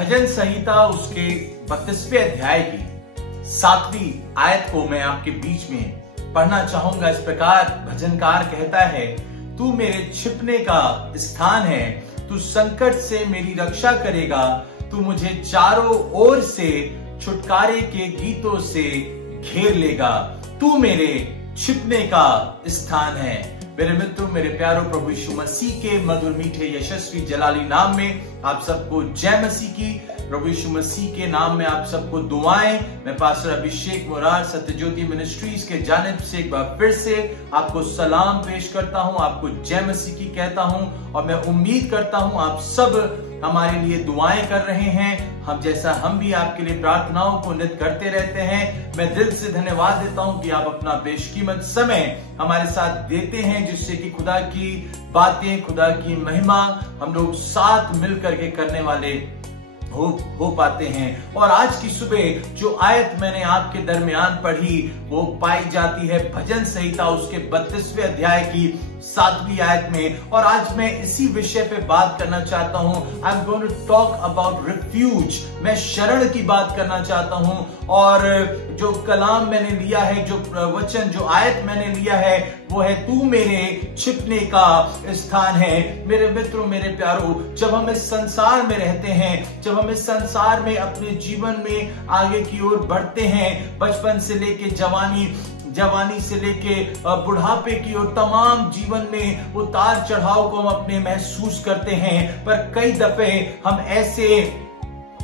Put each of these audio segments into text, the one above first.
भजन संहिता उसके 32वें अध्याय की 7वीं आयत को मैं आपके बीच में पढ़ना चाहूंगा। इस प्रकार भजनकार कहता है, तू मेरे छिपने का स्थान है, तू संकट से मेरी रक्षा करेगा, तू मुझे चारों ओर से छुटकारे के गीतों से घेर लेगा, तू मेरे छिपने का स्थान है। मेरे मित्रों, मेरे प्यारों, प्रभु यीशु मसीह के मधुर मीठे यशस्वी जलाली नाम में आप सबको जय मसीह की। प्रभु यीशु मसीह के नाम में आप सबको दुआएं। मैं पास्टर अभिषेक मोरार सत्यज्योति मिनिस्ट्रीज के जानिब से एक बार फिर से आपको सलाम पेश करता हूं, आपको जय मसीह की कहता हूं और मैं उम्मीद करता हूं आप सब हमारे लिए दुआएं कर रहे हैं। हम भी आपके लिए प्रार्थनाओं को नित करते रहते हैं। मैं दिल से धन्यवाद देता हूं कि आप अपना बेशकीमत समय हमारे साथ देते हैं, जिससे कि खुदा की बातें, खुदा की महिमा हम लोग साथ मिलकर के करने वाले हो पाते हैं। और आज की सुबह जो आयत मैंने आपके दरमियान पढ़ी वो पाई जाती है भजन संहिता उसके 32वें अध्याय की 7वीं आयत में। और आज मैं इसी विषय पे बात करना चाहता हूं। I am going to talk about refuge. मैं शरण की बात करना चाहता हूं। और जो कलाम मैंने लिया है, जो वचन, जो आयत मैंने लिया है वो है, तू मेरे छिपने का स्थान है। मेरे मित्रों, मेरे प्यारों, जब हम इस संसार में रहते हैं, जब हम इस संसार में अपने जीवन में आगे की ओर बढ़ते हैं, बचपन से लेके जवानी से लेके बुढ़ापे की ओर, तमाम जीवन में उतार चढ़ाव को हम अपने महसूस करते हैं। पर कई दफे हम ऐसे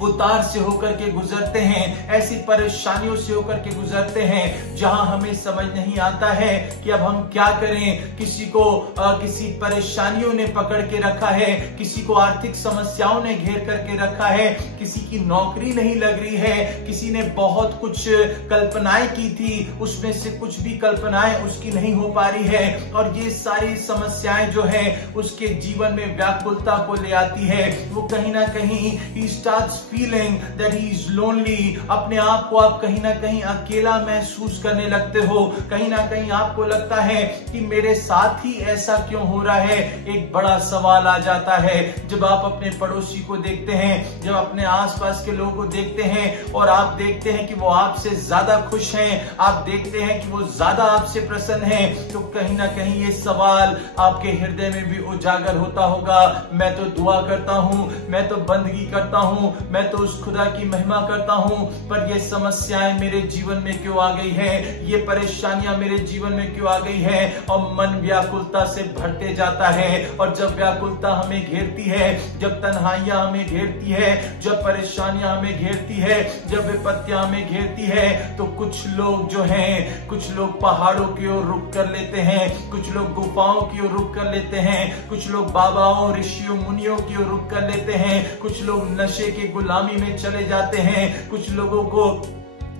उतार से होकर के गुजरते हैं, ऐसी परेशानियों से होकर के गुजरते हैं जहां हमें समझ नहीं आता है कि अब हम क्या करें। किसी को किसी परेशानियों ने पकड़ के रखा है, किसी को आर्थिक समस्याओं ने घेर करके रखा है, किसी की नौकरी नहीं लग रही है, किसी ने बहुत कुछ कल्पनाएं की थी, उसमें से कुछ भी कल्पनाएं उसकी नहीं हो पा रही है। और ये सारी समस्याएं जो है उसके जीवन में व्याकुलता को ले आती है। वो कहीं ना कहीं he starts feeling that he is lonely। अपने आप को आप कहीं ना कहीं अकेला महसूस करने लगते हो। कहीं ना कहीं आपको लगता है कि मेरे साथ ही ऐसा क्यों हो रहा है। एक बड़ा सवाल आ जाता है जब आप अपने पड़ोसी को देखते हैं, जब अपने आसपास के लोगों को देखते हैं और आप देखते हैं कि वो आपसे ज्यादा खुश हैं, आप देखते हैं कि वो ज्यादा आपसे प्रसन्न हैं, तो कहीं ना कहीं ये सवाल आपके हृदय में भी उजागर होता होगा। मैं तो दुआ करता हूं, मैं तो बंदगी करता हूं, मैं तो उस खुदा की महिमा करता हूं, पर ये समस्याएं मेरे जीवन में क्यों आ गई है, ये परेशानियां मेरे जीवन में क्यों आ गई है। और मन व्याकुलता से भरते जाता है। और जब व्याकुलता हमें घेरती है, जब तन्हाइयां हमें घेरती है, जब परेशानियां हमें घेरती है, जब विपत्तियां हमें घेरती है, तो कुछ लोग जो हैं, कुछ लोग पहाड़ों की ओर रुख कर लेते हैं, कुछ लोग गुफाओं की ओर रुख कर लेते हैं, कुछ लोग बाबाओं, ऋषियों, मुनियों की ओर रुख कर लेते हैं, कुछ लोग नशे के गुलामी में चले जाते हैं, कुछ लोगों को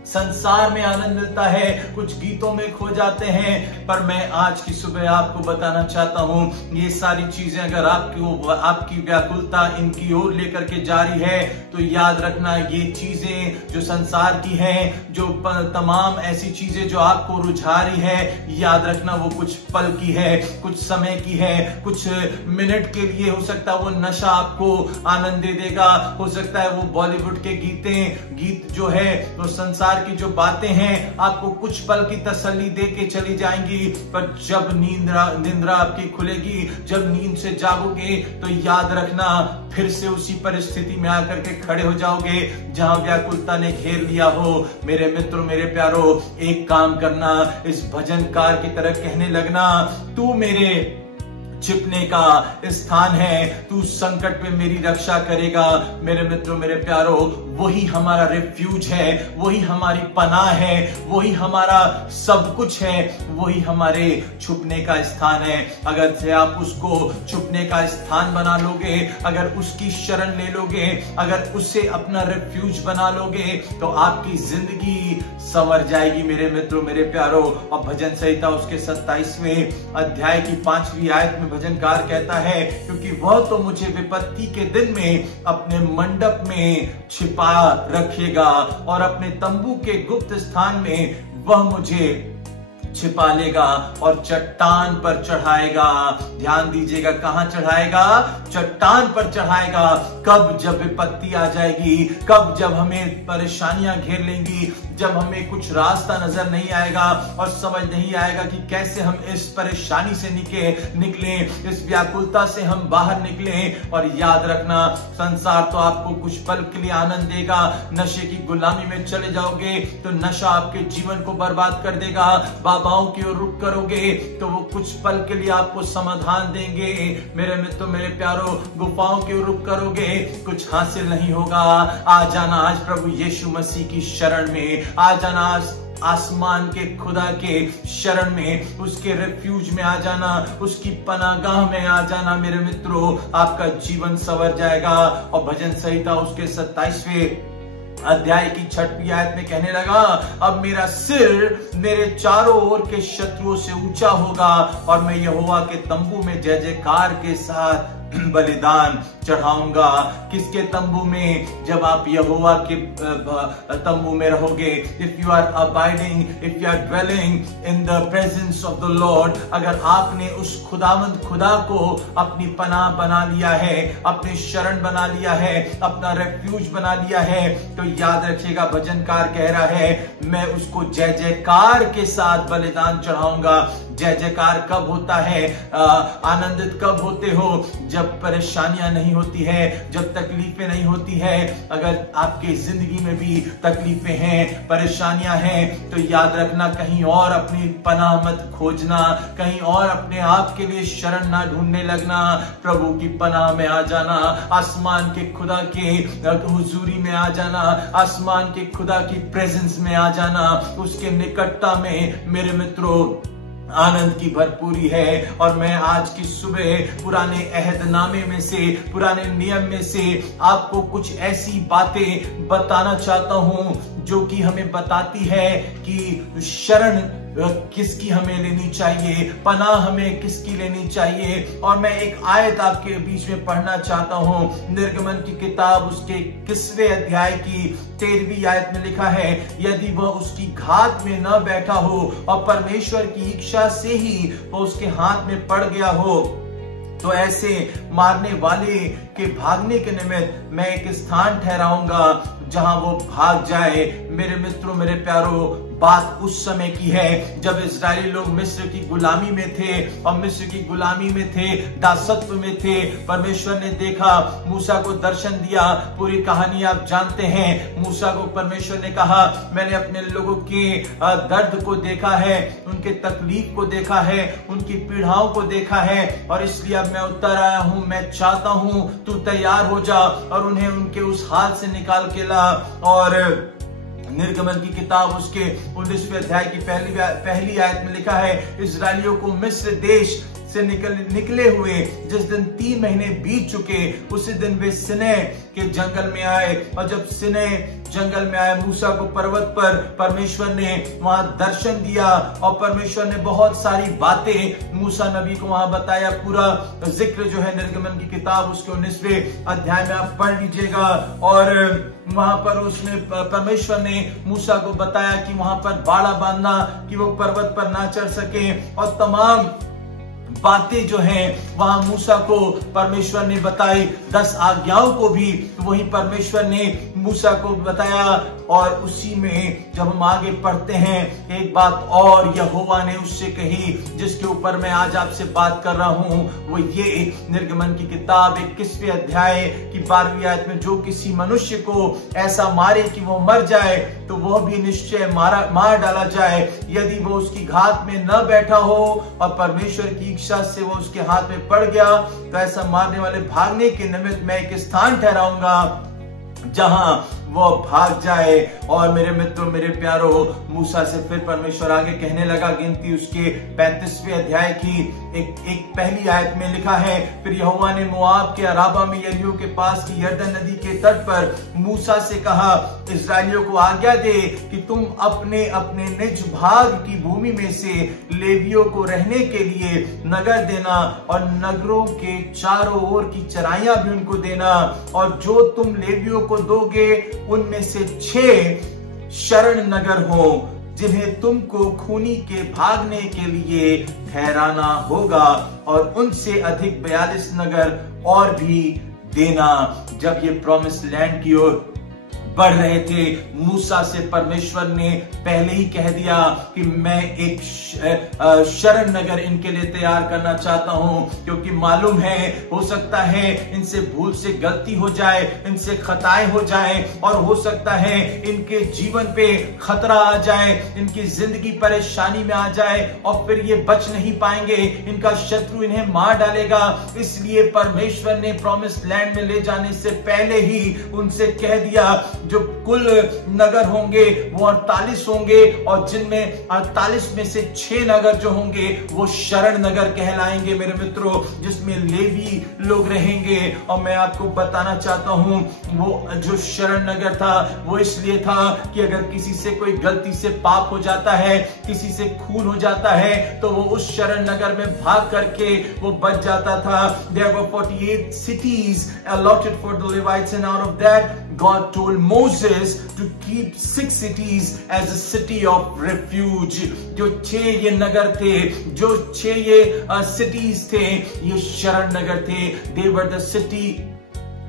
संसार में आनंद मिलता है, कुछ गीतों में खो जाते हैं। पर मैं आज की सुबह आपको बताना चाहता हूं, ये सारी चीजें अगर आपकी व्याकुलता इनकी ओर लेकर के जा रही है, तो याद रखना ये चीजें जो संसार की हैं, जो तमाम ऐसी चीजें जो आपको रुझा रही है, याद रखना वो कुछ पल की है, कुछ समय की है, कुछ मिनट के लिए। हो सकता है वो नशा आपको आनंद दे देगा, हो सकता है वो बॉलीवुड के गीत जो है, वो संसार की जो बातें हैं आपको कुछ पल की तसल्ली दे के चली जाएंगी। पर जब निंद्रा आपकी खुलेगी, जब नींद से जागोगे, तो याद रखना फिर से उसी परिस्थिति में आकर के खड़े हो जाओगे जहां व्याकुलता ने घेर लिया हो। मेरे मित्रों, मेरे प्यारों, एक काम करना, इस भजनकार की तरह कहने लगना, तू मेरे छिपने का स्थान है, तू संकट में मेरी रक्षा करेगा। मेरे मित्रों, मेरे प्यारों, वही हमारा रिफ्यूज है, वही हमारी पनाह है, वही हमारा सब कुछ है, वही हमारे छुपने का स्थान है। अगर से आप उसको छुपने का स्थान बना लोगे, अगर उसकी शरण ले लोगे, अगर उसे अपना रिफ्यूज बना लोगे, तो आपकी जिंदगी संवर जाएगी। मेरे मित्रों, मेरे प्यारों, और भजन संहिता उसके 27वें अध्याय की 5वीं आयत में भजनकार कहता है, क्योंकि वह तो मुझे विपत्ति के दिन में अपने मंडप में छिपा रखेगा और अपने तंबू के गुप्त स्थान में वह मुझे छिपा लेगा और चट्टान पर चढ़ाएगा। ध्यान दीजिएगा, कहां चढ़ाएगा? चट्टान पर चढ़ाएगा। कब? जब विपत्ति आ जाएगी, कब? जब हमें परेशानियां घेर लेंगी, जब हमें कुछ रास्ता नजर नहीं आएगा और समझ नहीं आएगा कि कैसे हम इस परेशानी से निकले, इस व्याकुलता से हम बाहर निकले। और याद रखना, संसार तो आपको कुछ पल के लिए आनंद देगा। नशे की गुलामी में चले जाओगे तो नशा आपके जीवन को बर्बाद कर देगा। बाबाओं की ओर रुख करोगे तो वो कुछ पल के लिए आपको समाधान देंगे। मेरे मित्रों, मेरे प्यारो, गुफाओं की ओर रुख करोगे, कुछ हासिल नहीं होगा। आ जाना आज प्रभु यीशु मसीह की शरण में, आ जाना आसमान के खुदा के शरण में, उसके रेफ्यूज में आ जाना, उसकी पनागाह में आ जाना। मेरे मित्रों, आपका जीवन संवर जाएगा। और भजन संहिता उसके 27वें अध्याय की 6वीं आयत में कहने लगा, अब मेरा सिर मेरे चारों ओर के शत्रुओं से ऊंचा होगा और मैं यहोवा के तंबू में जय जयकार के साथ बलिदान चढ़ाऊंगा। किसके तंबू में? जब आप यहोवा के तंबू में रहोगे। If you are abiding, if you are dwelling in the presence of the Lord, अगर आपने उस खुदावंद खुदा को अपनी पनाह बना लिया है, अपनी शरण बना लिया है, अपना रेफ्यूज बना लिया है, तो याद रखिएगा, भजनकार कह रहा है, मैं उसको जय जयकार के साथ बलिदान चढ़ाऊंगा। जय जयकार कब होता है? आनंदित कब होते हो? जब परेशानियां नहीं होती है, जब तकलीफें नहीं होती है। अगर आपके जिंदगी में भी तकलीफें हैं, परेशानियां हैं, तो याद रखना, कहीं और अपनी पनाह मत खोजना, कहीं और अपने आप के लिए शरण ना ढूंढने लगना। प्रभु की पनाह में आ जाना, आसमान के खुदा के हुजूरी में आ जाना, आसमान के खुदा की प्रेजेंस में आ जाना। उसके निकटता में मेरे मित्रों आनंद की भरपूरी है। और मैं आज की सुबह पुराने अहदनामे में से, पुराने नियम में से आपको कुछ ऐसी बातें बताना चाहता हूं जो कि हमें बताती है कि शरण किसकी हमें लेनी चाहिए, पनाह हमें किसकी लेनी चाहिए। और मैं एक आयत आपके बीच में पढ़ना चाहता हूं। निर्गमन की किताब उसके 21वें अध्याय की 13वीं आयत में लिखा है, यदि वह उसकी घात में न बैठा हो और परमेश्वर की इच्छा से ही वह उसके हाथ में पड़ गया हो, तो ऐसे मारने वाले के भागने के निमित्त मैं एक स्थान ठहराऊंगा जहां वो भाग जाए। मेरे मित्रों, मेरे प्यारो, बात उस समय की है जब इजरायली लोग मिस्र की गुलामी में थे और मिस्र की गुलामी में थे, दासत्व में थे। परमेश्वर ने देखा, मूसा को दर्शन दिया। पूरी कहानी आप जानते हैं। मूसा को परमेश्वर ने कहा, मैंने अपने लोगों के दर्द को देखा है, उनके तकलीफ को देखा है, उनकी पीड़ाओं को देखा है, और इसलिए अब मैं उतर आया हूं। मैं चाहता हूं तू तैयार हो जा और उन्हें उनके उस हाल से निकाल के ला। और निर्गमन की किताब उसके 19वें अध्याय की पहली आयत में लिखा है, इजरायलियों को मिस्र देश से निकले हुए जिस दिन 3 महीने बीत चुके, उसी दिन वे सिने के जंगल में आए। और जब सिने जंगल में आए, मूसा को पर्वत पर परमेश्वर ने वहां दर्शन दिया और परमेश्वर ने बहुत सारी बातें मूसा नबी को वहां बताया। पूरा जिक्र जो है निर्गमन की किताब उसके 19वें अध्याय में आप पढ़ लीजिएगा। और वहां पर उसने, परमेश्वर ने मूसा को बताया कि वहां पर बाड़ा बांधना कि वो पर्वत पर ना चढ़ सके, और तमाम बातें जो हैं वहां मूसा को परमेश्वर ने बताई। 10 आज्ञाओं को भी वही परमेश्वर ने मूसा को बताया। और उसी में जब हम आगे पढ़ते हैं, एक बात और यहोवा ने उससे कही, जिसके ऊपर मैं आज आपसे बात कर रहा हूं, वो ये निर्गमन की किताब 21वें अध्याय की 12वीं आयत में, जो किसी मनुष्य को ऐसा मारे कि वो मर जाए, तो वह भी निश्चय मार डाला जाए, यदि वो उसकी घात में न बैठा हो और परमेश्वर की इच्छा से वो उसके हाथ में पड़ गया, तो ऐसा मारने वाले भागने के निमित्त मैं एक स्थान ठहराऊंगा जहां वो भाग जाए। और मेरे मित्रों, मेरे प्यारो, मूसा से फिर परमेश्वर आगे कहने लगा। गिनती उसके 35वें अध्याय की एक पहली आयत में लिखा है, फिर यहोवा ने मोआब के अराबा में यरीहो के पास की यरदन नदी के तट पर मूसा से कहा, इस्राएलियों को आज्ञा दे कि तुम अपने अपने निज भाग की भूमि में से लेवियों को रहने के लिए नगर देना और नगरों के चारों ओर की चराइयां भी उनको देना, और जो तुम लेवियों को दोगे उनमें से 6 शरण नगर हो। जिन्हें तुमको खूनी के भागने के लिए ठहराना होगा, और उनसे अधिक 42 नगर और भी देना। जब ये प्रॉमिस लैंड की ओर बढ़ रहे थे, मूसा से परमेश्वर ने पहले ही कह दिया कि मैं एक शरण नगर इनके लिए तैयार करना चाहता हूं, क्योंकि मालूम है हो सकता है इनसे भूल से गलती हो जाए, इनसे खताएं हो जाए, और हो सकता है इनके जीवन पे खतरा आ जाए, इनकी जिंदगी परेशानी में आ जाए और फिर ये बच नहीं पाएंगे, इनका शत्रु इन्हें मार डालेगा। इसलिए परमेश्वर ने प्रॉमिस लैंड में ले जाने से पहले ही उनसे कह दिया जो कुल नगर होंगे वो 48 होंगे, और जिनमें 48 में से 6 नगर जो होंगे वो शरण नगर कहलाएंगे मेरे मित्रों, जिसमें लेवी लोग रहेंगे। और मैं आपको बताना चाहता हूं वो जो शरण नगर था वो इसलिए था कि अगर किसी से कोई गलती से पाप हो जाता है, किसी से खून हो जाता है, तो वो उस शरण नगर में भाग करके वो बच जाता था। There were 48 cities allotted for the Levites, and out of that God told Moses to keep 6 cities as a city of refuge. जो 6 ये नगर थे, जो 6 ये cities थे, ये शरण नगर थे। They were the city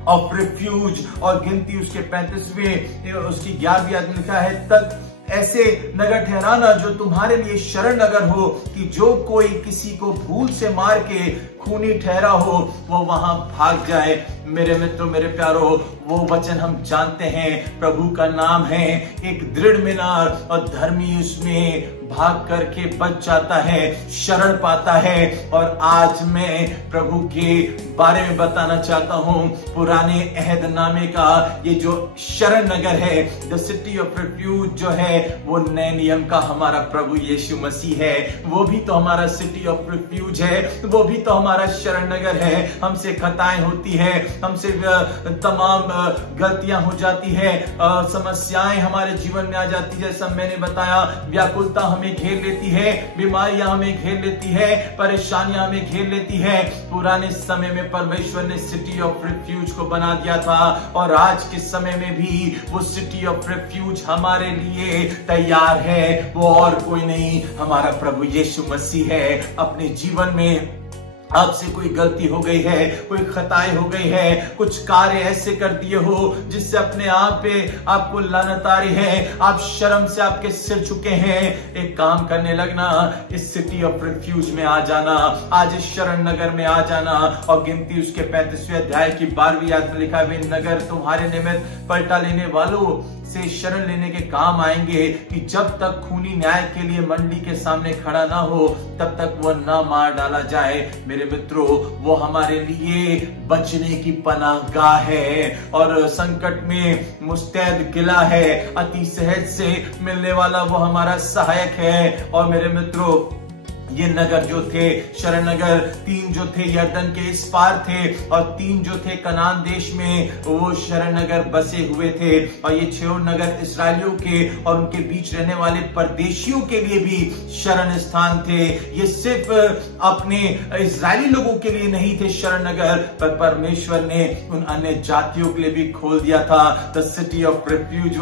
of refuge। और गिनती उसके 35वें उसकी 11वीं आयत में लिखा है, तक ऐसे नगर ठहराना जो तुम्हारे लिए शरण नगर हो, कि जो कोई किसी को भूल से मार के खूनी ठहरा हो वो वहां भाग जाए। मेरे मित्रों, मेरे प्यारो, वो वचन हम जानते हैं, प्रभु का नाम है एक दृढ़ मीनार, और धर्मी उसमें भाग करके बच जाता है, शरण पाता है। और आज मैं प्रभु के बारे में बताना चाहता हूं, पुराने अहदनामे का ये जो शरण नगर है, द सिटी ऑफ रिफ्यूज जो है, वो नए नियम का हमारा प्रभु यीशु मसीह है। वो भी तो हमारा सिटी ऑफ रिफ्यूज है, वो भी तो हमारा शरण नगर है। हमसे खताएं होती है, हमसे तमाम गलतियां हो जाती है, समस्याएं हमारे जीवन में आ जाती है, जैसा मैंने बताया, व्याकुलता हमें घेर लेती है, बीमारियां हमें घेर लेती है, परेशानियां हमें घेर लेती है। पुराने समय में परमेश्वर ने सिटी ऑफ रिफ्यूज को बना दिया था, और आज के समय में भी वो सिटी ऑफ रिफ्यूज हमारे लिए तैयार है। वो और कोई नहीं, हमारा प्रभु यीशु मसीह है। अपने जीवन में आपसे कोई गलती हो गई है, कोई खताएं हो गई है, कुछ कार्य ऐसे कर दिए हो जिससे अपने आप पे आपको लानत आ रही है, आप शर्म से आपके सिर झुके हैं, एक काम करने लगना, इस सिटी ऑफ रिफ्यूज में आ जाना, आज इस शरण नगर में आ जाना। और गिनती उसके 35वें अध्याय की 12वीं आयत में लिखा है, वे नगर तुम्हारे निमित्त पलटा लेने वालों से शरण लेने के काम आएंगे, कि जब तक खूनी न्याय के लिए मंडी के सामने खड़ा ना हो तब तक वह ना मार डाला जाए। मेरे मित्रों, वो हमारे लिए बचने की पनाहगाह है, और संकट में मुस्तैद किला है, अति सहज से मिलने वाला वो हमारा सहायक है। और मेरे मित्रों, ये नगर जो थे, शरण नगर, 3 जो थे यर्दन के इस पार थे, और 3 जो थे कनान देश में वो शरण नगर बसे हुए थे। और ये 6 नगर इसराइलियों के और उनके बीच रहने वाले परदेशियों के लिए भी शरण स्थान थे। ये सिर्फ अपने इजरायली लोगों के लिए नहीं थे शरण नगर, पर परमेश्वर ने उन अन्य जातियों के लिए भी खोल दिया था। The city of refuge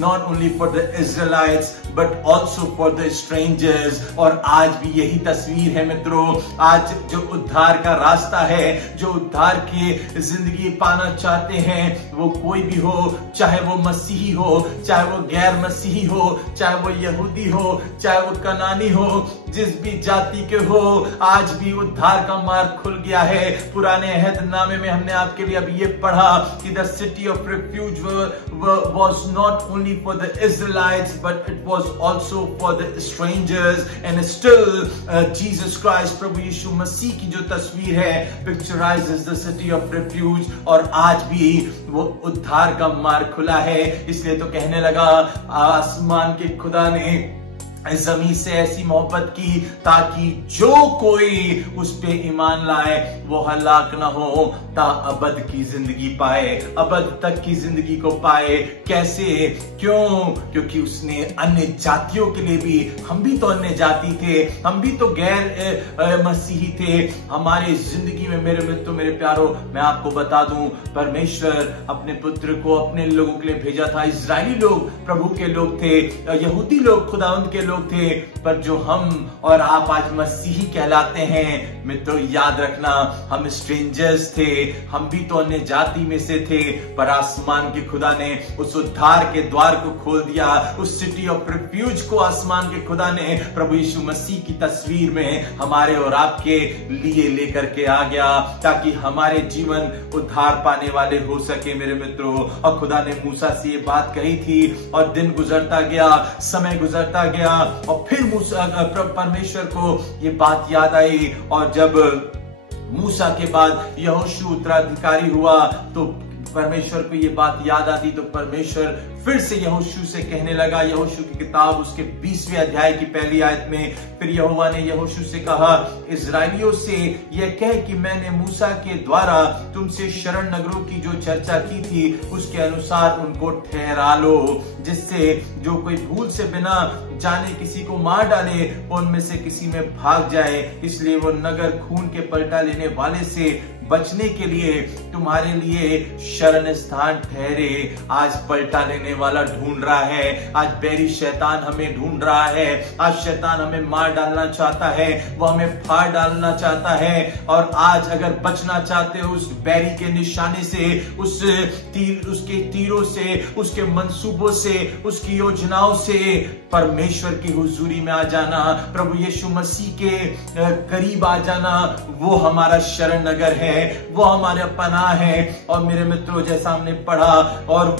not only for the Israelites but also for the strangers. और आज भी यही तस्वीर है मित्रों। आज जो उद्धार का रास्ता है, जो उद्धार की जिंदगी पाना चाहते हैं, वो कोई भी हो, चाहे वो मसीही हो, चाहे वो गैर मसीही हो, चाहे वो यहूदी हो, चाहे वो कनानी हो, जिस भी जाति के हो, आज भी उद्धार का मार्ग खुल गया है। पुराने अहदनामे में हमने आपके लिए अभी ये पढ़ा कि the city of refuge was not only for the Israelites but it was also for the strangers, and still Jesus Christ, प्रभु यीशु मसीह की जो तस्वीर है, picturizes the city of refuge। और आज भी वो उद्धार का मार्ग खुला है। इसलिए तो कहने लगा, आसमान के खुदा ने इस जमीन से ऐसी मोहब्बत की ताकि जो कोई उस पे ईमान लाए वो हलाक ना हो, ता अबद की जिंदगी पाए, अबद तक की जिंदगी को पाए। कैसे? क्यों? क्योंकि उसने अन्य जातियों के लिए भी, हम भी तो अन्य जाति थे, हम भी तो गैर मसीही थे, हमारे जिंदगी में मेरे मित्रों, मेरे प्यारों, मैं आपको बता दूं, परमेश्वर अपने पुत्र को अपने लोगों के लिए भेजा था। इजरायली लोग प्रभु के लोग थे, यहूदी लोग खुदावंद के लोग थे, पर जो हम और आप आज मसीही कहलाते हैं, मित्रों याद रखना, हम स्ट्रेंजर्स थे, हम भी तो अन्य जाति में से थे, पर आसमान के खुदा ने उस उद्धार के द्वार को खोल दिया, उस सिटी ऑफ रिफ्यूज को आसमान के खुदा ने प्रभु यीशु मसीह की तस्वीर में हमारे और आपके लिए लेकर के आ गया, ताकि हमारे जीवन उद्धार पाने वाले हो सके मेरे मित्रों। और खुदा ने मूसा से ये बात कही थी, और दिन गुजरता गया, समय गुजरता गया, और फिर मूसा परमेश्वर को ये बात याद आई। और जब मूसा के बाद यहोशू उत्तराधिकारी हुआ तो परमेश्वर को ये बात याद आती, तो परमेश्वर फिर से यहोशू से कहने लगा, यहोशू की किताब उसके 20वें अध्याय की पहली आयत में, फिर यहोवा ने यहोशू से कहा, इजराइलियों से यह कह कि मैंने मूसा के द्वारा तुमसे शरण नगरों की जो चर्चा की थी उसके अनुसार उनको ठहरा लो, जिससे जो कोई भूल से बिना जाने किसी को मार डाले वो उनमें से किसी में भाग जाए। इसलिए वो नगर खून के पलटा लेने वाले से बचने के लिए तुम्हारे लिए शरण स्थान ठहरे। आज पलटा लेने वाला ढूंढ रहा है, आज बैरी शैतान हमें ढूंढ रहा है, आज शैतान हमें मार डालना चाहता है, वो हमें फाड़ डालना चाहता है। और आज अगर बचना चाहते हो उस बैरी के निशाने से, उसके तीरों से, उसके मंसूबों से, उसकी योजनाओं से, परमेश्वर की हुजूरी में आ जाना, प्रभु यीशु मसीह के करीब आ जाना, वो हमारा शरण नगर है, वो हमारे पनाह है। और मेरे मित्रों, जैसा हमने पढ़ा, और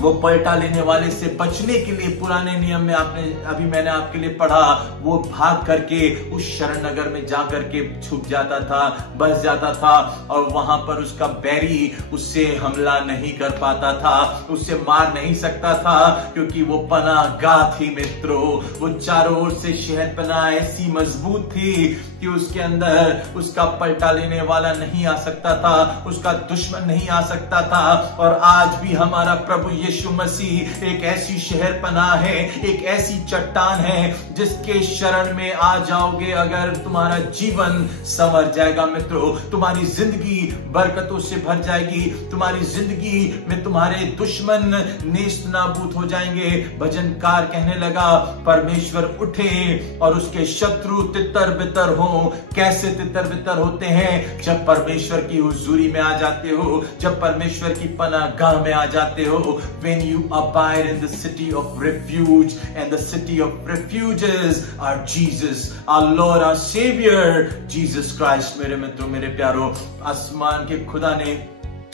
वो पलटा लेने वाले से बचने के लिए पुराने नियम में अभी मैंने आपके लिए पढ़ा, वो भाग करके उस शरण नगर में जा करके छुप जाता था, बस जाता था, और वहां पर उसका बैरी उससे हमला नहीं कर पाता था, उससे मार नहीं सकता था, क्योंकि वो पनाहगाह थी मित्रों। वो चारों ओर से शहद पनाह ऐसी मजबूत थी कि उसके अंदर उसका पलटा लेने वाला नहीं आ सकता था, उसका दुश्मन नहीं आ सकता था। और आज भी हमारा प्रभु यीशु मसीह एक ऐसी शहर पनाह है, एक ऐसी चट्टान है जिसके शरण में आ जाओगे, अगर तुम्हारा जीवन संवर जाएगा मित्रों, तुम्हारी जिंदगी बरकतों से भर जाएगी, तुम्हारी जिंदगी में तुम्हारे दुश्मन नेस्त नाबूद हो जाएंगे। भजनकार कहने लगा, परमेश्वर उठे और उसके शत्रु तितर बितर हो। कैसे तितर बितर होते हैं? जब परमेश्वर की हुजूरी में आ जाते हो, जब परमेश्वर की पनाहगाह में आ जाते हो। When you abide in the city of refuge, and the city of refuges are Jesus, our Lord, our Savior, Jesus Christ। मेरे मित्रों, मेरे प्यारों, आसमान के खुदा ने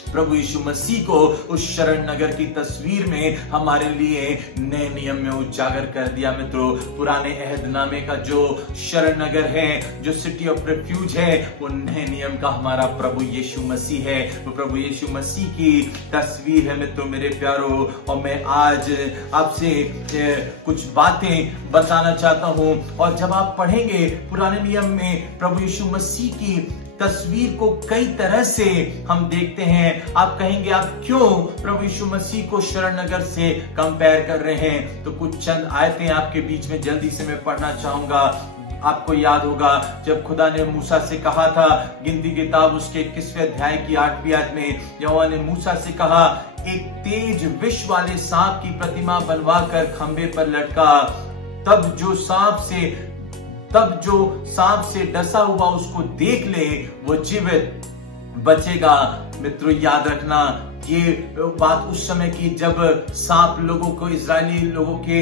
प्रभु यीशु मसीह को उस शरण नगर की तस्वीर में हमारे लिए नए नियम में उजागर कर दिया मित्रों। पुराने अहदनामे का जो शरण नगर है, जो सिटी ऑफ रिफ्यूज है, वो नए नियम का हमारा प्रभु यीशु मसीह है, वो प्रभु यीशु मसीह की तस्वीर है मित्रों, मेरे प्यारों। और मैं आज आपसे कुछ बातें बताना चाहता हूं। और जब आप पढ़ेंगे पुराने नियम में प्रभु यीशु मसीह की तस्वीर को कई तरह से हम देखते हैं। आप कहेंगे, आप क्यों प्रभु यीशु मसीह को शरण नगर से कंपेयर कर रहे हैं? तो कुछ चंद आयतें आपके बीच में जल्दी से मैं पढ़ना चाहूंगा। आपको याद होगा जब खुदा ने मूसा से कहा था, गिनती की किताब उसके 21वें अध्याय की 8वीं आयत में यहोवा ने मूसा से कहा, एक तेज विष वाले सांप की प्रतिमा बनवाकर खंबे पर लटका, तब जो सांप से डसा हुआ उसको देख ले, वो जीवित बचेगा। मित्रों याद रखना, ये बात उस समय की जब सांप लोगों को, इजरायली लोगों के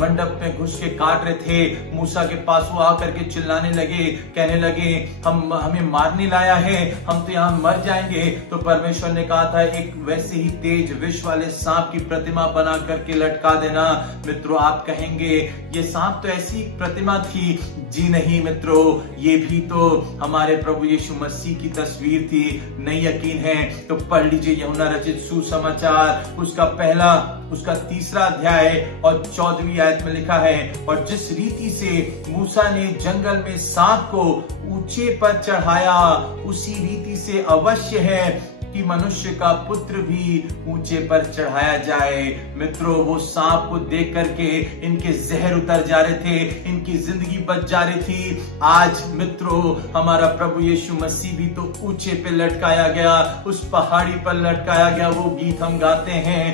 मंडप में घुस के काट रहे थे। मूसा के पास वो आकर के चिल्लाने लगे, कहने लगे, हमें मारने लाया है, हम तो यहाँ मर जाएंगे। तो परमेश्वर ने कहा था, एक वैसे ही तेज विष वाले सांप की प्रतिमा बना करके लटका देना। मित्रों आप कहेंगे, ये सांप तो ऐसी प्रतिमा थी। जी नहीं मित्रों, ये भी तो हमारे प्रभु यीशु मसीह की तस्वीर थी। नहीं यकीन है तो पढ़ लीजिए यूहन्ना रचित सुसमाचार उसका 3रा अध्याय और 14वीं आयत में लिखा है, और जिस रीति से मूसा ने जंगल में सांप को ऊंचे पर चढ़ाया, उसी रीति से अवश्य है कि मनुष्य का पुत्र भी ऊंचे पर चढ़ाया जाए। मित्रों, वो सांप को देख करके इनके जहर उतर जा रहे थे, इनकी जिंदगी बच जा रही थी। आज मित्रों, हमारा प्रभु यीशु मसीह भी तो ऊंचे पे लटकाया गया, उस पहाड़ी पर लटकाया गया। वो गीत हम गाते हैं,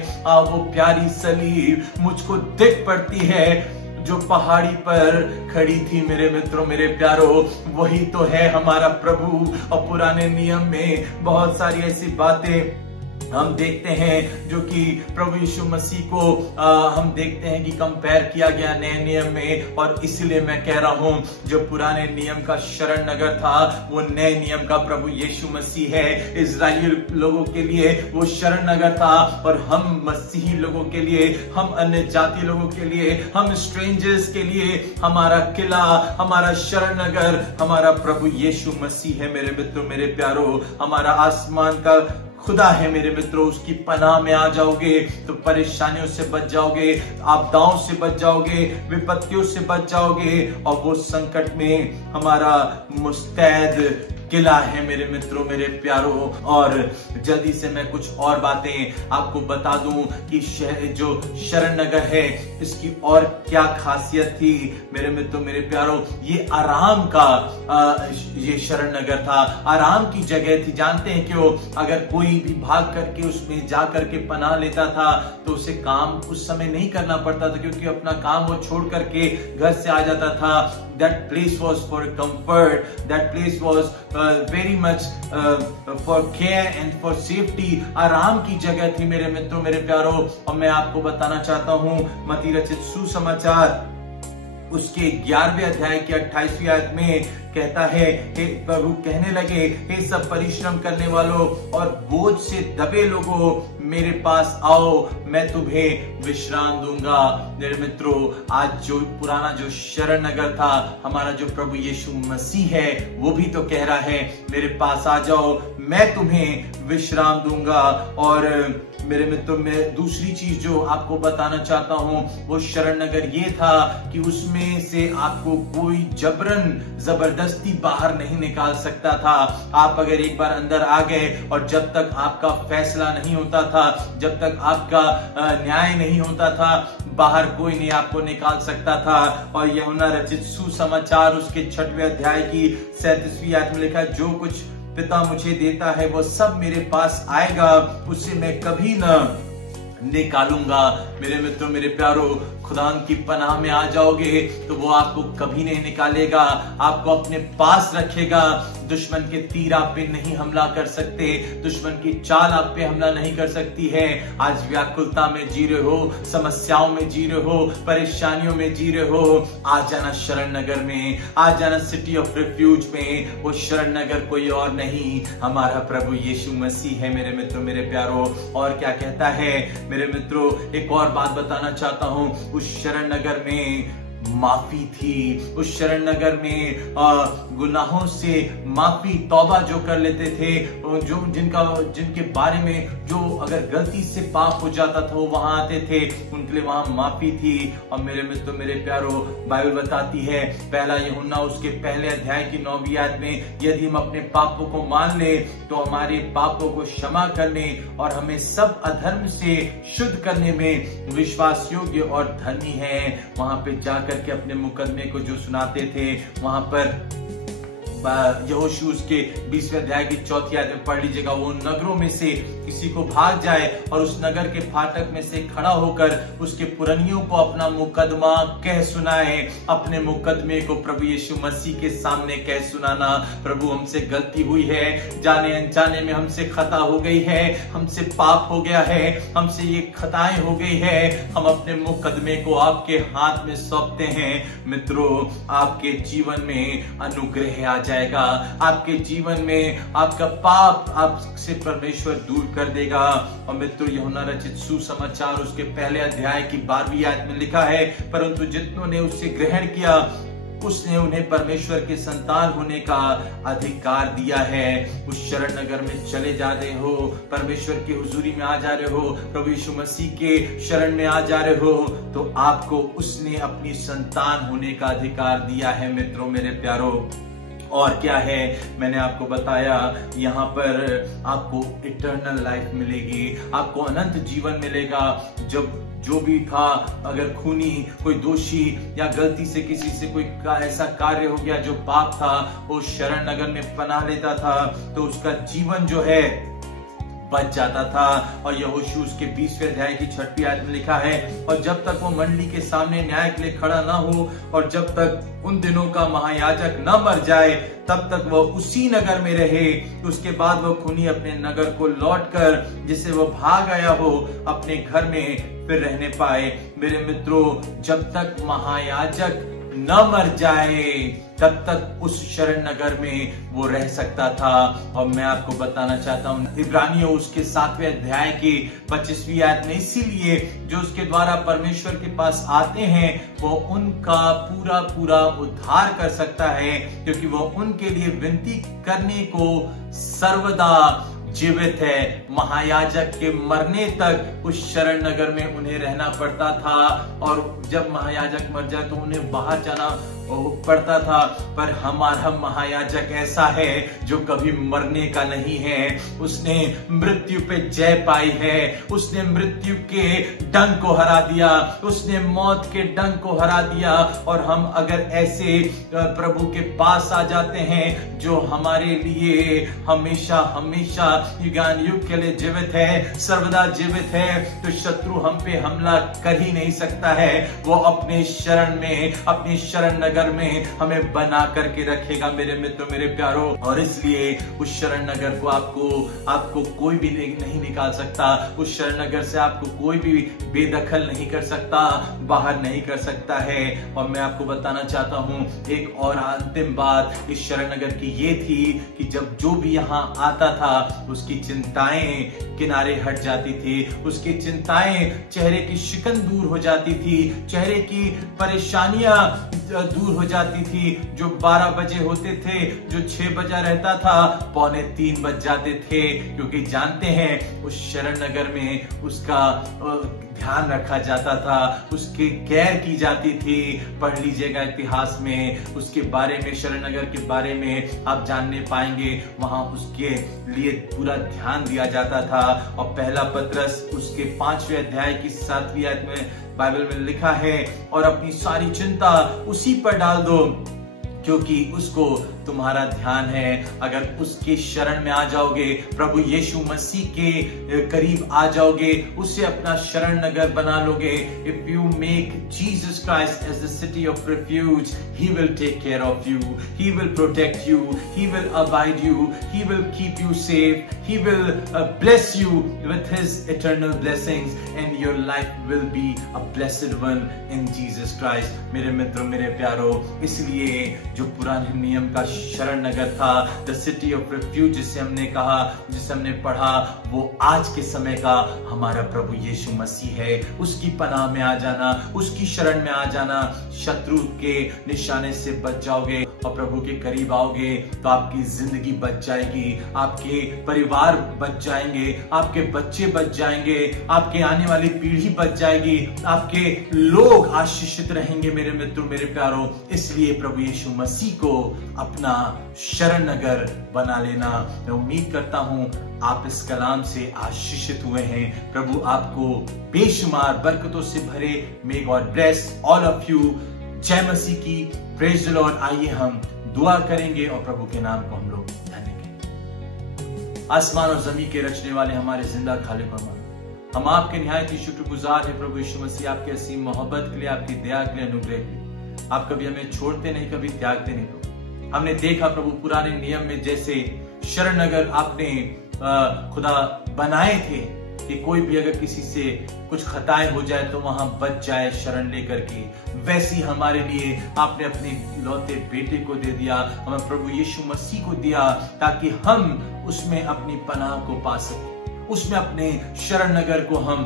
वो प्यारी सलीब मुझको दिख पड़ती है, जो पहाड़ी पर खड़ी थी। मेरे मित्रों, मेरे प्यारों, वही तो है हमारा प्रभु। और पुराने नियम में बहुत सारी ऐसी बातें हम देखते हैं जो कि प्रभु यीशु मसीह को हम देखते हैं कि कंपेयर किया गया नए नियम में। और इसलिए मैं कह रहा हूं, जो पुराने नियम का शरण नगर था, वो नए नियम का प्रभु यीशु मसीह है। इजरायली लोगों के लिए वो शरण नगर था, और हम मसीही लोगों के लिए, हम अन्य जाति लोगों के लिए, हम स्ट्रेंजर्स के लिए हमारा किला, हमारा शरण नगर हमारा प्रभु यीशु मसीह है। मेरे मित्रों, मेरे प्यारों, हमारा आसमान का खुदा है। मेरे मित्रों, उसकी पनाह में आ जाओगे तो परेशानियों से बच जाओगे, आपदाओं से बच जाओगे, विपत्तियों से बच जाओगे, और वो संकट में हमारा मुस्तैद किला है। मेरे मित्रों, मेरे प्यारों, और जल्दी से मैं कुछ और बातें आपको बता दूं कि जो शरण नगर है, इसकी और क्या खासियत थी। मेरे मित्रों, मेरे प्यारों, ये आराम का ये शरण नगर था, आराम की जगह थी। जानते हैं क्यों? अगर कोई भी भाग करके उसमें जा करके पनाह लेता था तो उसे काम उस समय नहीं करना पड़ता था, क्योंकि अपना काम वो छोड़ करके घर से आ जाता था। That place was for comfort. That place was very much for care and for safety. आराम की जगह थी मेरे मित्रों, मेरे प्यारों। और मैं आपको बताना चाहता हूं, मत्ती रचित सुसमाचार उसके 11वें अध्याय की 28वीं आयत में कहता है, हे प्रभु कहने लगे, हे सब परिश्रम करने वालों और बोझ से दबे लोगों, मेरे पास आओ, मैं तुम्हें विश्राम दूंगा। मेरे मित्रों, आज जो पुराना जो शरण नगर था, हमारा जो प्रभु यीशु मसीह है, वो भी तो कह रहा है, मेरे पास आ जाओ, मैं तुम्हें विश्राम दूंगा। और मेरे मित्रों, मैं दूसरी चीज जो आपको बताना चाहता हूं, वो शरण नगर ये था कि उसमें से आपको कोई जबरदस्ती बाहर नहीं निकाल सकता था। आप अगर एक बार अंदर आ गए और जब तक आपका फैसला नहीं होता था, जब तक आपका न्याय नहीं होता था, बाहर कोई नहीं आपको निकाल सकता था। और यूहन्ना रचित सुसमाचार उसके 6वें अध्याय की 37वीं आयत में लिखा, जो कुछ पिता मुझे देता है वो सब मेरे पास आएगा, उसे मैं कभी न निकालूंगा। मेरे मित्रों, मेरे प्यारों, खुदा की पनाह में आ जाओगे तो वो आपको कभी नहीं निकालेगा, आपको अपने पास रखेगा। दुश्मन के तीर आप पे नहीं हमला कर सकते, दुश्मन की चाल आप पे हमला नहीं कर सकती है। आज व्याकुलता में जी रहे हो, समस्याओं में जी रहे हो, परेशानियों में जी रहे हो, आ जाना शरण नगर में, आ जाना सिटी ऑफ रिफ्यूज में। वो शरण नगर कोई और नहीं, हमारा प्रभु यीशु मसीह है। मेरे मित्रों, मेरे प्यारों, और क्या कहता है मेरे मित्रों, एक और बात बताना चाहता हूं, उस शरण नगर में माफी थी। उस शरण नगर में गुनाहों से माफी, तौबा जो कर लेते थे, जो जिनके बारे में जो अगर गलती से पाप हो जाता था वो वहां आते थे, उनके लिए वहां माफी थी। और मेरे मित्रों, मेरे प्यारों, बाइबल बताती है, पहला यूहन्ना उसके पहले अध्याय की 9वीं आयत में, यदि हम अपने पापों को मान ले तो हमारे पापों को क्षमा करने और हमें सब अधर्म से शुद्ध करने में विश्वास योग्य और धर्मी है। वहां पे जाकर के अपने मुकदमे को जो सुनाते थे, वहां पर यहोशू के 20वें अध्याय की 4वीं आयत में पढ़ लीजिएगा, वो नगरों में से किसी को भाग जाए और उस नगर के फाटक में से खड़ा होकर उसके पुरनियों को अपना मुकदमा कह सुनाए। अपने मुकदमे को प्रभु यीशु मसीह के सामने कह सुनाना, प्रभु हमसे गलती हुई है, जाने अनजाने में हमसे खता हो गई है, हमसे पाप हो गया है, हमसे ये खताएं हो गई है, हम अपने मुकदमे को आपके हाथ में सौंपते हैं। मित्रों, आपके जीवन में अनुग्रह आ जाएगा, आपके जीवन में आपका पाप आपसे परमेश्वर दूर कर देगा। और मित्रों, यूहन्ना रचित सुसमाचार उसके पहले अध्याय की 12वीं आयत में लिखा है, परंतु जितनों ने उससे ग्रहण किया उसने उन्हें परमेश्वर के संतान होने का अधिकार दिया है। उस शरण नगर में चले जा रहे हो, परमेश्वर की हुजूरी में आ जा रहे हो, प्रभु यीशु मसीह के शरण में आ जा रहे हो, तो आपको उसने अपनी संतान होने का अधिकार दिया है मित्रों, मेरे प्यारो। और क्या है, मैंने आपको बताया, यहाँ पर आपको इटर्नल लाइफ मिलेगी, आपको अनंत जीवन मिलेगा। जब जो भी था, अगर खूनी कोई दोषी या गलती से किसी से कोई ऐसा कार्य हो गया जो पाप था, वो शरण नगर में पनाह लेता था तो उसका जीवन जो है बच जाता था। और यहोशू उसके 20वें अध्याय की 6वीं आयत में लिखा है, और जब तक वो मंडली के सामने न्याय के लिए खड़ा ना हो और जब तक उन दिनों का महायाजक न मर जाए तब तक वह उसी नगर में रहे। उसके बाद वह खूनी अपने नगर को लौटकर जिससे वह भाग आया हो अपने घर में फिर रहने पाए। मेरे मित्रों, जब तक महायाजक न मर जाए तब तक उस शरण नगर में वो रह सकता था। और मैं आपको बताना चाहता हूं, इब्रानियों उसके 7वें अध्याय की 25वीं आयत में, इसीलिए जो उसके द्वारा परमेश्वर के पास आते हैं वो उनका पूरा पूरा उद्धार कर सकता है, क्योंकि वो उनके लिए विनती करने को सर्वदा जीवित है। महायाजक के मरने तक उस शरण नगर में उन्हें रहना पड़ता था, और जब महायाजक मर जाए तो उन्हें बाहर जाना पड़ता था। पर हमारा महायाजक ऐसा है जो कभी मरने का नहीं है। उसने मृत्यु पे जय पाई है, उसने मृत्यु के डंक को हरा दिया, उसने मौत के डंक को हरा दिया। और हम अगर ऐसे प्रभु के पास आ जाते हैं जो हमारे लिए हमेशा हमेशा युगान युग के लिए जीवित है, सर्वदा जीवित है, तो शत्रु हम पे हमला कर ही नहीं सकता है। वो अपने शरण में, अपने शरण नगर में हमें बना करके रखेगा मेरे मित्रों, मेरे प्यारो। और इसलिए उस शरण नगर को आपको कोई भी नहीं निकाल सकता। उस शरण नगर से आपको कोई भी बेदखल नहीं कर सकता, बाहर नहीं कर सकता है। और मैं आपको बताना चाहता हूं एक और अंतिम बात इस शरण नगर की ये थी कि जब जो भी यहाँ आता था उसकी चिंताएं किनारे हट जाती थी, उसकी चिंताएं, चेहरे की शिकन दूर हो जाती थी, चेहरे की परेशानियां दूर हो जाती थी। जो 12 बजे होते थे, जो 6 बजा रहता था, 2:45 बज जाते थे, क्योंकि जानते हैं उस शरण नगर में उसका ध्यान रखा जाता था, उसकी केयर की जाती थी। पढ़ लीजिएगा इतिहास में उसके बारे में, शरण नगर के बारे में आप जानने पाएंगे। वहां उसके लिए पूरा ध्यान दिया जाता था। और पहला पत्रस उसके 5वें अध्याय की 7वीं आयत में बाइबल में लिखा है, और अपनी सारी चिंता उसी पर डाल दो क्योंकि उसको तुम्हारा ध्यान है। अगर उसके शरण में आ जाओगे, प्रभु यीशु मसीह के करीब आ जाओगे, उसे अपना शरण नगर बना लोगे, if you make Jesus Christ as the city of refuge, he will take care of you, he will protect you, he will abide you, he will keep you safe, he will bless you with his eternal blessings and your life will be a blessed one in Jesus Christ। मेरे मित्रों, मेरे प्यारो, इसलिए जो पुराने नियम का शरण नगर था, the city of refuge जिसे हमने कहा, जिसे हमने पढ़ा, वो आज के समय का हमारा प्रभु यीशु मसीह है। उसकी पनाह में आ जाना, उसकी शरण में आ जाना, शत्रु के निशाने से बच जाओगे और प्रभु के करीब आओगे तो आपकी जिंदगी बच जाएगी, आपके परिवार बच जाएंगे, आपके बच्चे बच जाएंगे, आपके आने वाली पीढ़ी बच जाएगी, आपके लोग आशीषित रहेंगे मेरे मित्रों, मेरे प्यारों। इसलिए प्रभु यीशु मसीह को अपना शरण नगर बना लेना। मैं उम्मीद करता हूं आप इस कलाम से आशीषित हुए हैं। प्रभु आपको बेशुमार बरकतों से भरे। May God bless all of you. जय मसीह की, प्रेज द लॉर्ड। आइए हम दुआ करेंगे और प्रभु के नाम को हम लोग धन्यवाद। आसमान और जमीन के रचने वाले हमारे जिंदा खालिक और मालिक, हम आपके निहायत ही शुक्रगुजार हैं प्रभु यीशु मसीह, आपके असीम मोहब्बत के लिए, आपकी दया के लिए, अनुग्रह के लिए। आप कभी हमें छोड़ते नहीं, कभी त्यागते नहीं। तो हमने देखा प्रभु पुराने नियम में जैसे शरण नगर आपने खुदा बनाए थे कि कोई भी अगर किसी से कुछ खताएं हो जाए तो वहां बच जाए शरण लेकर के, वैसी हमारे लिए आपने अपने लौते बेटे को दे दिया, हमें प्रभु यीशु मसीह को दिया, ताकि हम उसमें अपनी पनाह को पा सके, उसमें अपने शरण नगर को हम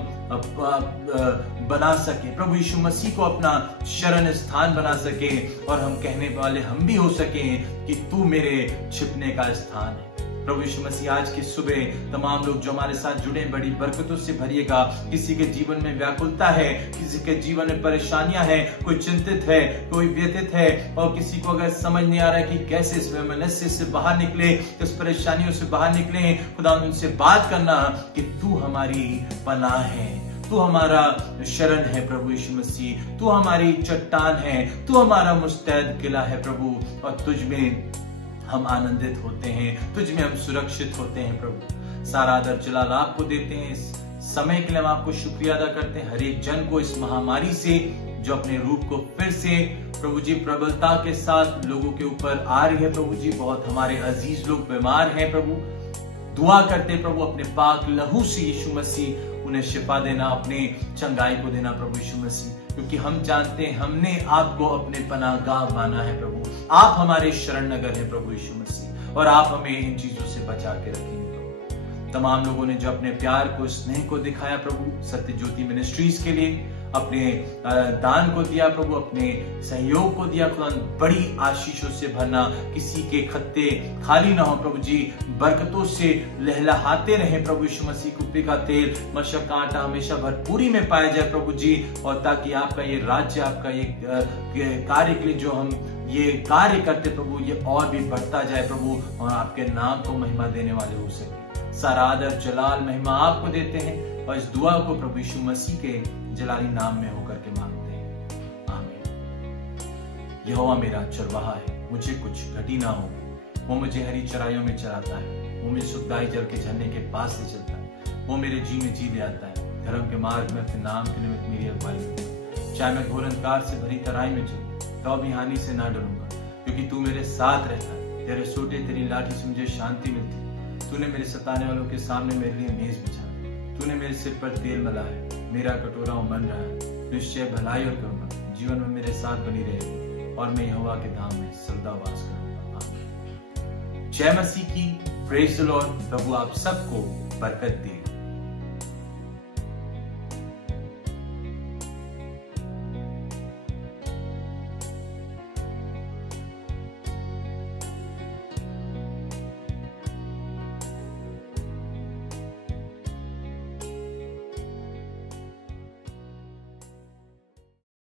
बना सके, प्रभु यीशु मसीह को अपना शरण स्थान बना सके और हम कहने वाले हम भी हो सके कि तू मेरे छिपने का स्थान है। प्रभु यीशु मसीह आज की सुबह तमाम लोग जो हमारे साथ जुड़े बड़ी बरकतों से भरिएगा। किसी के जीवन में व्याकुलता है, किसी के जीवन में परेशानियां हैं, कोई चिंतित है, कोई व्यथित है और किसी को अगर समझ नहीं आ रहा है कि कैसे इस वैमनस्य से बाहर निकले, इस परेशानियों से बाहर निकले, खुदा उनसे बात करना कि तू हमारी पनाह है, तू हमारा शरण है प्रभु यीशु मसीह, तू हमारी चट्टान है, तू हमारा मुस्तैद किला है प्रभु, और तुझ में हम आनंदित होते हैं, तुझ में हम सुरक्षित होते हैं। प्रभु सारा आदर जलाल आपको देते हैं। इस समय के लिए हम आपको शुक्रिया अदा करते हैं, हर एक जन को इस महामारी से जो अपने रूप को फिर से प्रभु जी प्रबलता के साथ लोगों के ऊपर आ रही है। प्रभु जी बहुत हमारे अजीज लोग बीमार हैं प्रभु, दुआ करते प्रभु अपने पाक लहू से यीशु मसीह उन्हें शिफा देना, अपने चंगाई को देना प्रभु यीशु मसीह, क्योंकि हम जानते हैं हमने आपको अपने पनाहगाह माना है प्रभु, आप हमारे शरण नगर है प्रभु यीशु मसीह, और आप हमें इन चीजों से बचा के रखेंगे प्रभु। तमाम लोगों ने जो अपने प्यार को, स्नेह को दिखाया प्रभु सत्य ज्योति मिनिस्ट्रीज के लिए, अपने दान को दिया प्रभु, अपने सहयोग को दिया, खुदा बड़ी आशीषों से भरना, किसी के खत्ते खाली ना हो प्रभु जी, बरकतों से लहलहाते रहे प्रभु यीशु मसीह, कुप्पी का तेल, मशक का आटा हमेशा भरपूरी में पाया जाए प्रभु जी, और ताकि आपका ये राज्य, आपका ये कार्य के लिए जो हम ये कार्य करते प्रभु, ये और भी बढ़ता जाए प्रभु, और आपके नाम को महिमा देने वाले हो सके। सारा आदर जलाल महिमा आपको देते हैं, और इस दुआ को प्रभु यीशु मसीह के जलाली नाम में होकर के मांगते हैं, आमीन। यहोवा मेरा चरवाहा है, मुझे कुछ घटी ना हो, वो मुझे हरी चराइयों में चराता है, वो मुझे सुखदाई जल के झरने के पास से चलता है, वो मेरे जी में जी ले आता है, धर्म के मार्ग में अपने नाम के निमित्त मेरी अगुवाई करता है। चाहे मैं घोर अंधकार से भरी तराई में चलूं, तो भी हानि से ना डरूंगा, क्योंकि तू मेरे साथ रहता है, तेरे सोटे तेरी लाठी से मुझे शांति मिलती है। तूने मेरे सताने वालों के सामने मेरे लिए मेज बिछा, तूने मेरे सिर पर तेल मला है, मेरा कटोरा उमन रहा है। निश्चय भलाई और करुणा जीवन में मेरे साथ बनी रहेगी, और मैं यहोवा के धाम में सदा वास करूंगा। जय मसीह की, प्रेज द लॉर्ड। प्रभु आप सबको बरकत दे।